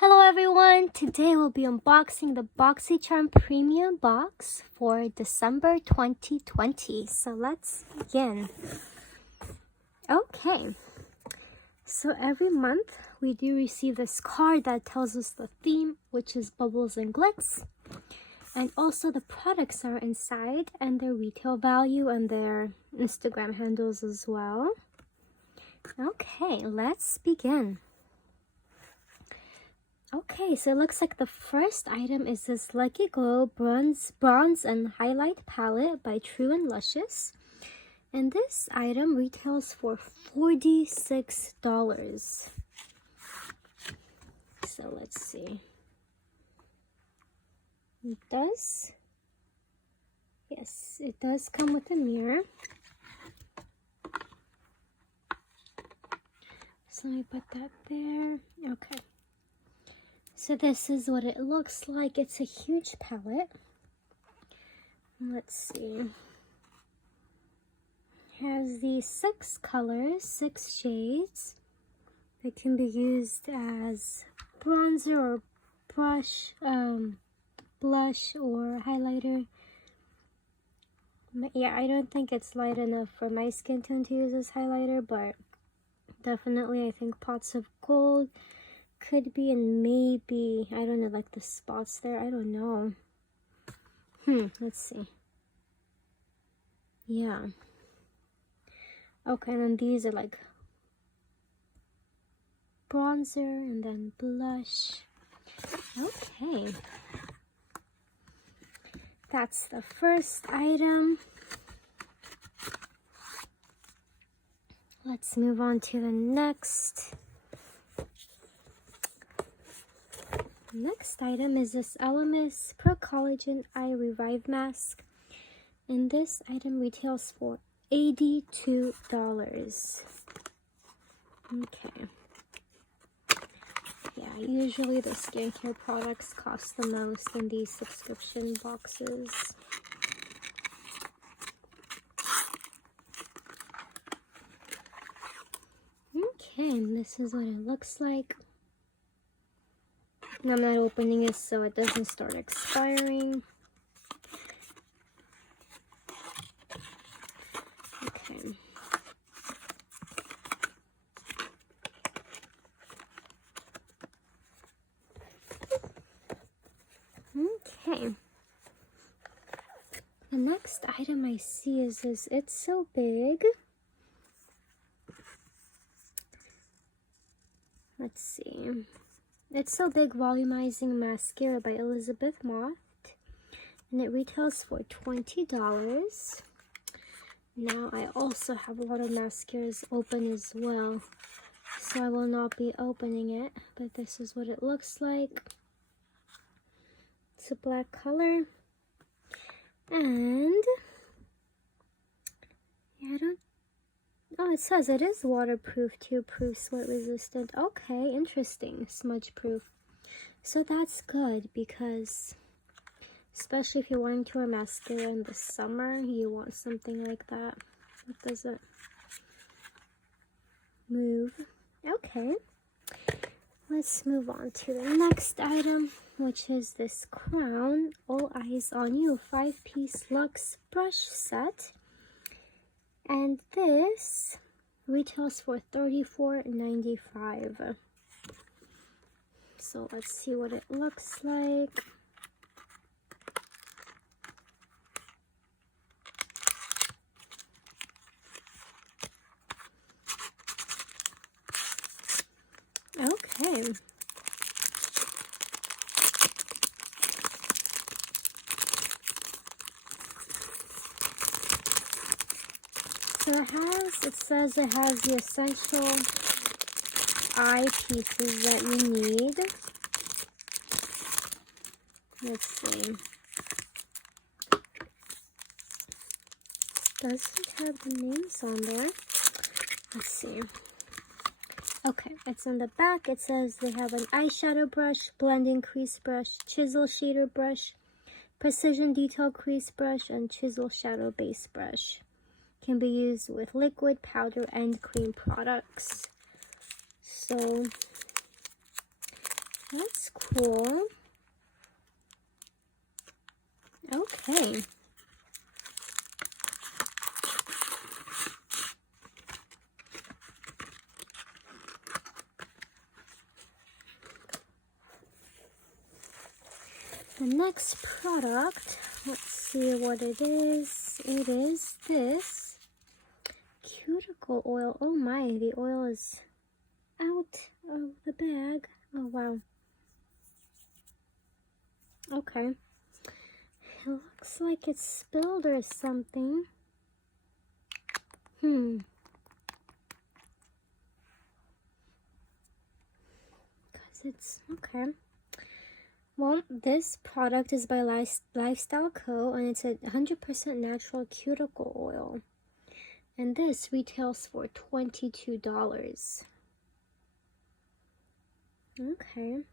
Hello everyone! Today we'll be unboxing the Boxycharm Premium Box for December 2020. So let's begin. Okay, so every month we do receive this card that tells us the theme, which is bubbles and glitz. And also the products are inside and their retail value and their Instagram handles as well. Okay, let's begin. Okay, so it looks like the first item is this Lucky Glow Bronze and Highlight Palette by True and Luscious. And this item retails for $46. So let's see. It does come with a mirror. So let me put that there. Okay. So this is what it looks like. It's a huge palette. Let's see. It has these 6 colors, 6 shades. That can be used as bronzer or blush or highlighter. Yeah, I don't think it's light enough for my skin tone to use as highlighter, but definitely I think Pots of Gold could be, and maybe, I don't know, like the spots there, I don't know. Let's see. Yeah. Okay, and then these are like bronzer and then blush. Okay. That's the first item. Let's move on to the next. Next item is this Elemis Pro Collagen Eye Revive Mask. And this item retails for $82. Okay. Yeah, usually the skincare products cost the most in these subscription boxes. Okay, and this is what it looks like. I'm not opening it so it doesn't start expiring. Okay. Okay. The next item I see is this It's So Big. Let's see. It's So Big Volumizing Mascara by Moth. And it retails for $20. Now I also have a lot of mascaras open as well, so I will not be opening it, but this is what it looks like. It's a black color. And yeah, oh, it says it is waterproof, tear-proof, sweat-resistant. Okay, interesting. Smudge-proof. So that's good because, especially if you're wanting to wear mascara in the summer, you want something like that. It doesn't move. Okay. Let's move on to the next item, which is this Crown All Eyes on You 5-piece Luxe brush set. And this retails for $34.95. So let's see what it looks like. Okay. So it says it has the essential eye pieces that you need. Let's see. Doesn't have the names on there. Let's see. Okay, it's in the back. It says they have an eyeshadow brush, blending crease brush, chisel shader brush, precision detail crease brush, and chisel shadow base brush. Can be used with liquid, powder, and cream products. So That's cool. Okay. The next product, let's see what it is. It is this cuticle oil. Oh my, the oil is out of the bag. Oh wow. Okay. It looks like it's spilled or something. Because it's okay. Well, this product is by Lifestyle Co. and it's a 100% natural cuticle oil. And this retails for $22. Okay.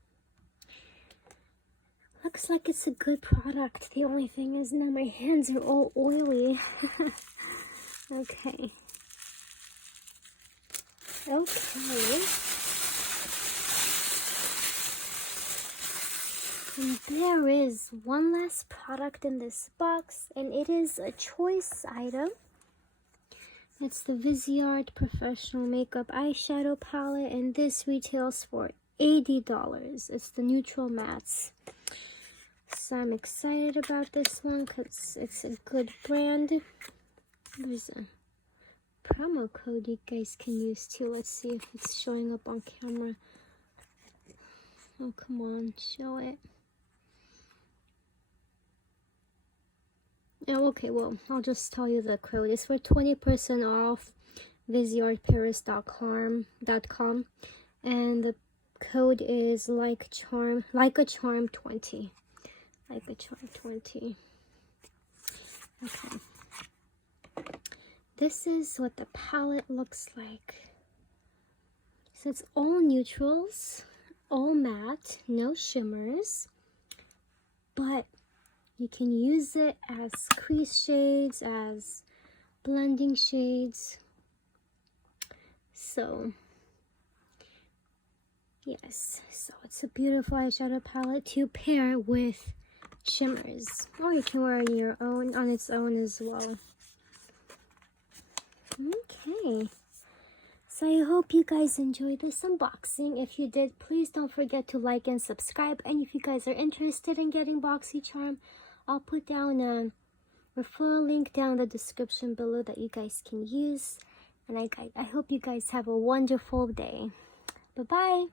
Looks like it's a good product. The only thing is now my hands are all oily. Okay. Okay. And there is one last product in this box, and it is a choice item. It's the Viseart Professional Makeup Eyeshadow Palette, and this retails for $80. It's the Neutral Mattes. So I'm excited about this one because it's a good brand. There's a promo code you guys can use too. Let's see if it's showing up on camera. Oh, come on, show it. Oh, okay, well, I'll just tell you the code. It's for 20% off viseartparis.com, and the code is like a charm 20. Like a charm 20. Okay. This is what the palette looks like. So it's all neutrals, all matte, no shimmers, but you can use it as crease shades, as blending shades. So, yes. So it's a beautiful eyeshadow palette to pair with shimmers. Or you can wear it on its own as well. Okay. So I hope you guys enjoyed this unboxing. If you did, please don't forget to like and subscribe. And if you guys are interested in getting Boxycharm, I'll put down a referral link down in the description below that you guys can use. And I hope you guys have a wonderful day. Bye-bye.